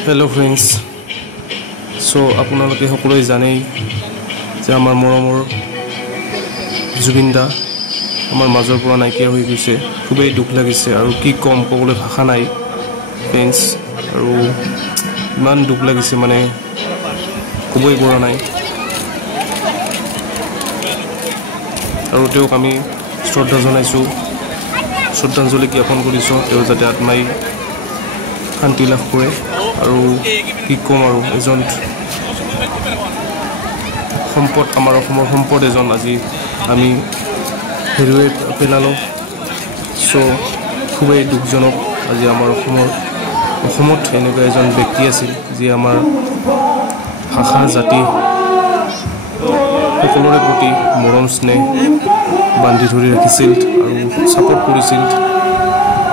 hello friends so आपनालोके सकलोৱে জানেই যে আমাৰ মৰমৰ জুবিন দা আমাৰ মাজৰ পৰা নাইকিয়া হৈ গৈছে খুবেই দুখ লাগিছে আৰু কি কম ক'বলৈ ভাষা নাই ফ্ৰেন্ডস আৰু ইমান দুখ লাগিছে মানে ক'বই পৰা নাই আৰু তেওঁক আমি শ্ৰদ্ধা জনাইছো শ্ৰদ্ধাঞ্জলি জ্ঞাপন কৰিছো তেওঁ যাতে আত্মাই শান্তি লাভ কৰে আৰু কি কম আৰু এজন সম্পদ আমাৰ অসমৰ সম্পদ এজন আজি আমি হেৰুৱাই পেলালো সো খুবেই দুখজনক আজি আমাৰ অসমত এনেকুৱা এজন ব্যক্তি আছিল যি আমাৰ ভাষা জাতি সকলোৰে প্ৰতি মৰম স্নেহ বান্ধি ধৰি ৰাখিছিল আৰু সাপোৰ্ট কৰিছিল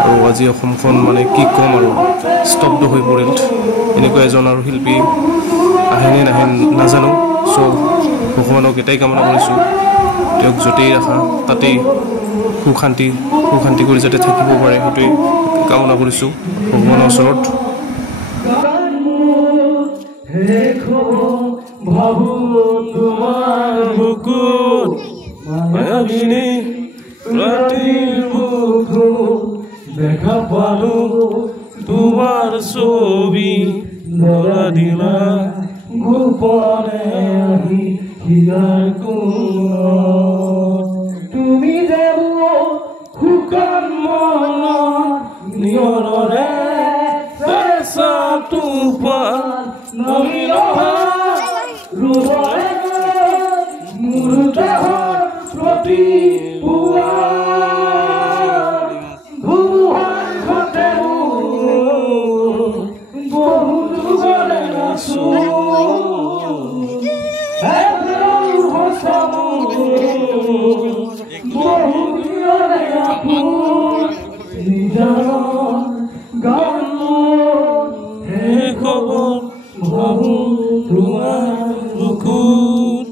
আৰু আজি অসমখন মানে কি কম আৰু স্তব্ধ হৈ পৰিল এনেকুৱা এজন আৰু শিল্পী আহেনে নাহে নাজানো সো ভগৱানক এটাই কামনা কৰিছো তেওঁক যতেই ৰাখা তাতেই সুশান্তি কৰি যাতে থাকিব পাৰে সেইটোৱেই কামনা কৰিছো ভগৱানৰ ওচৰত ভাবু তোমাৰ বুকুত মায়াবিনী ৰাতিৰ বুকুত দেখা পালো তোমাৰ ছবি ধৰা দিলা গোপনে আহি হিয়াৰ কোণত তুমি যে শুকান মনত নিয়ৰৰে চেঁচা টোপাল নমিলা ৰুবৰে মোৰ দেহৰ প্ৰতি পুৱা ধুমুহাৰ ঘটে বহুত গলে নাচো বহুত গলে আপো নিজৰ গান হে খবৰ ভাবু তোমাৰ বুকুত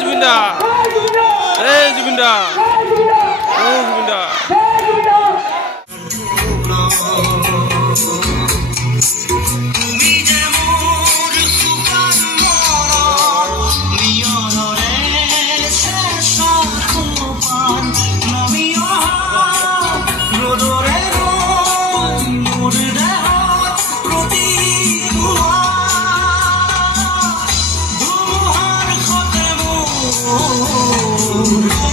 জুবিনদা Oh